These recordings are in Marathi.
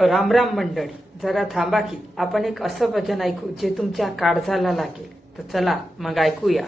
राम राम मंडळी, जरा थांबा की आपण एक असं भजन ऐकू जे तुमच्या काळजाला लागेल. तर चला मग ऐकूया.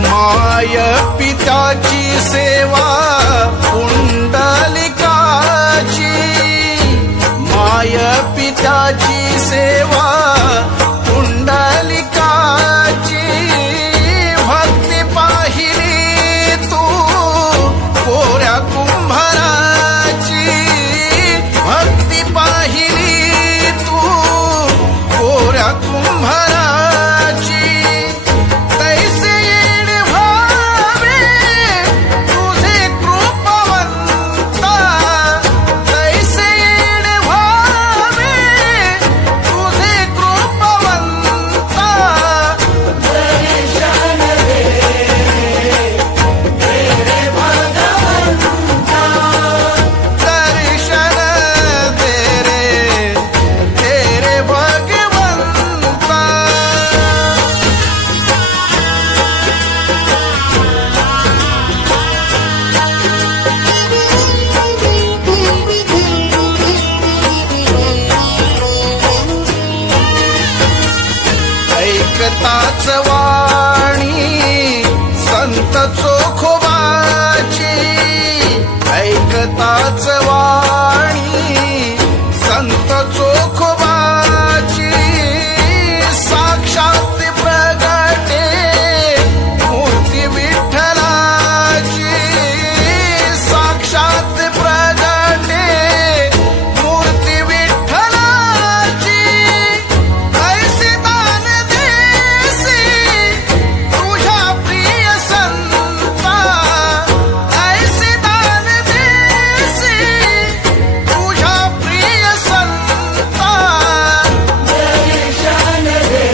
माय पिताची सेवा पुंडलिकाची, माय पिताची सेवा पुंडलिकाची. भक्ती पाहिली तू कोऱ्या कुंभाराची, भक्ती पाहिली तू कोऱ्या कुंभाराची. तैसे ऐकताच वाणी संत चोखोबाची, ऐकताच वाणी संत चोखोबाची. साक्षात प्रगटे मूर्ती विठ्ठलाची, साक्षात प्रगटे मूर्ती विठ्ठलाची. ऐसे दान देसी तुझ्या प्रिय संता, ऐसे दान देसी तुझ्या प्रिय संता. दर्शन दे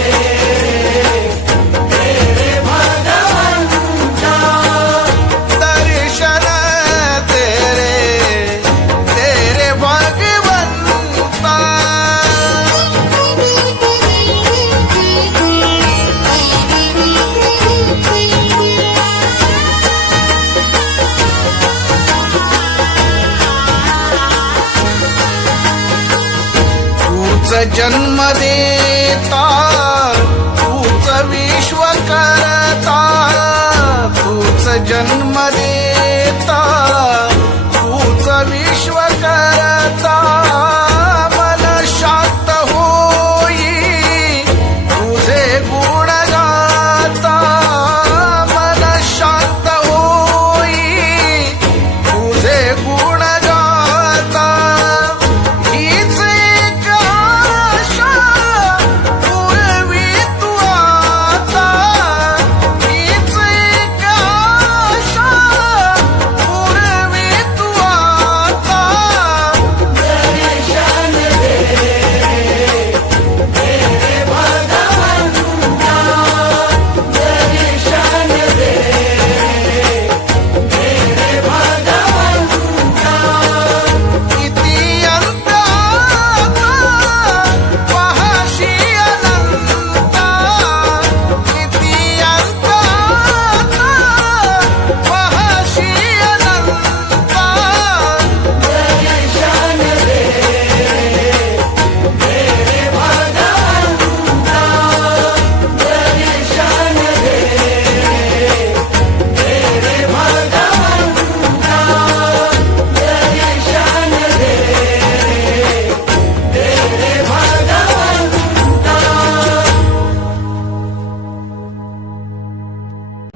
तेरे भगवंता, दर्शन तेरे भगवंता. तूच जन्म देता, तूच विश्व करता, तूच जन्म देता, तूच विश्व करता. मन शांत होई तुझे गुण गाता, मन शांत होई तुझे गुण गाता. हीच एक आशा पूर्वी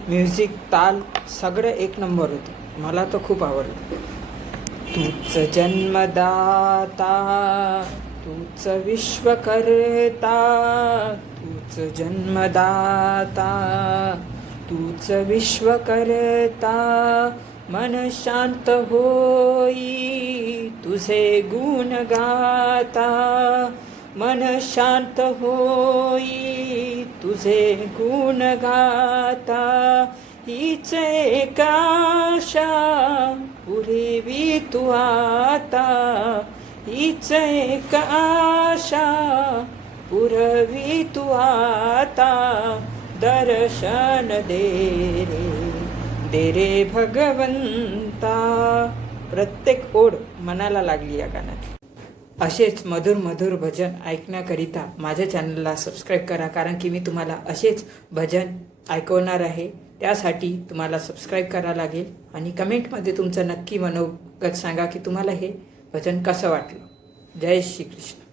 म्युझिक, ताल सगळं एक नंबर होतं. मला तर खूप आवडलं. तूच जन्मदाता, तूच विश्वकर्ता, तूच जन्मदाता, तूच विश्वकर्ता. मन शांत होई तुझे गुण गाता, मन शांत होई तुझे गुण गाता. हीच एक आशा पुरवी तू आता, हीच एक आशा पुरवी तू आता. दर्शन दे रे भगवंता. प्रत्येक ओढ मनाला लागली या गाण्यात. असेच मधुर मधुर भजन ऐकण्याकरिता माझ्या चॅनलला सबस्क्राईब करा, कारण की मी तुम्हाला असेच भजन ऐकवणार आहे. त्यासाठी तुम्हाला सबस्क्राईब करावं लागेल आणि कमेंटमध्ये तुमचं नक्की मनोगत सांगा की तुम्हाला हे भजन कसं वाटलं. जय श्री कृष्ण.